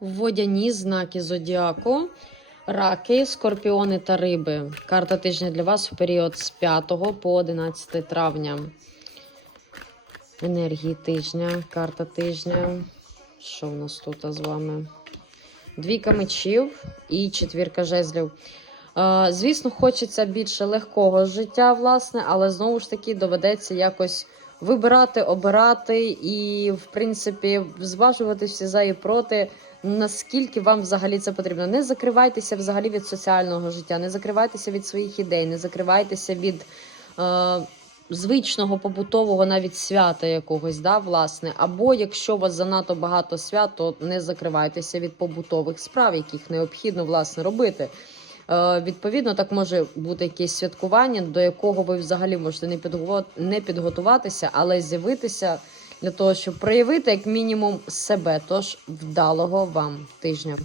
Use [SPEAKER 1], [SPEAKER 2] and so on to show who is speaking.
[SPEAKER 1] Водяні знаки зодіаку, раки, скорпіони та риби. Карта тижня для вас в період з 5 по 11 травня. Енергії тижня, карта тижня. Що в нас тут з вами? Двійка мечів і четвірка жезлів. Е, Звісно, хочеться більше легкого життя, власне, але знову ж таки доведеться якось вибирати, обирати і, в принципі, зважувати всі за і проти. Наскільки вам взагалі це потрібно? Не закривайтеся взагалі від соціального життя, не закривайтеся від своїх ідей, не закривайтеся від е, звичного побутового навіть свята якогось, да, власне. Або якщо у вас занадто багато свят, то не закривайтеся від побутових справ, яких необхідно власне робити. Е, відповідно, так може бути якесь святкування, до якого ви взагалі можете не підго- підготуватися, але з'явитися для того, щоб проявити як мінімум себе. Тож вдалого вам тижня.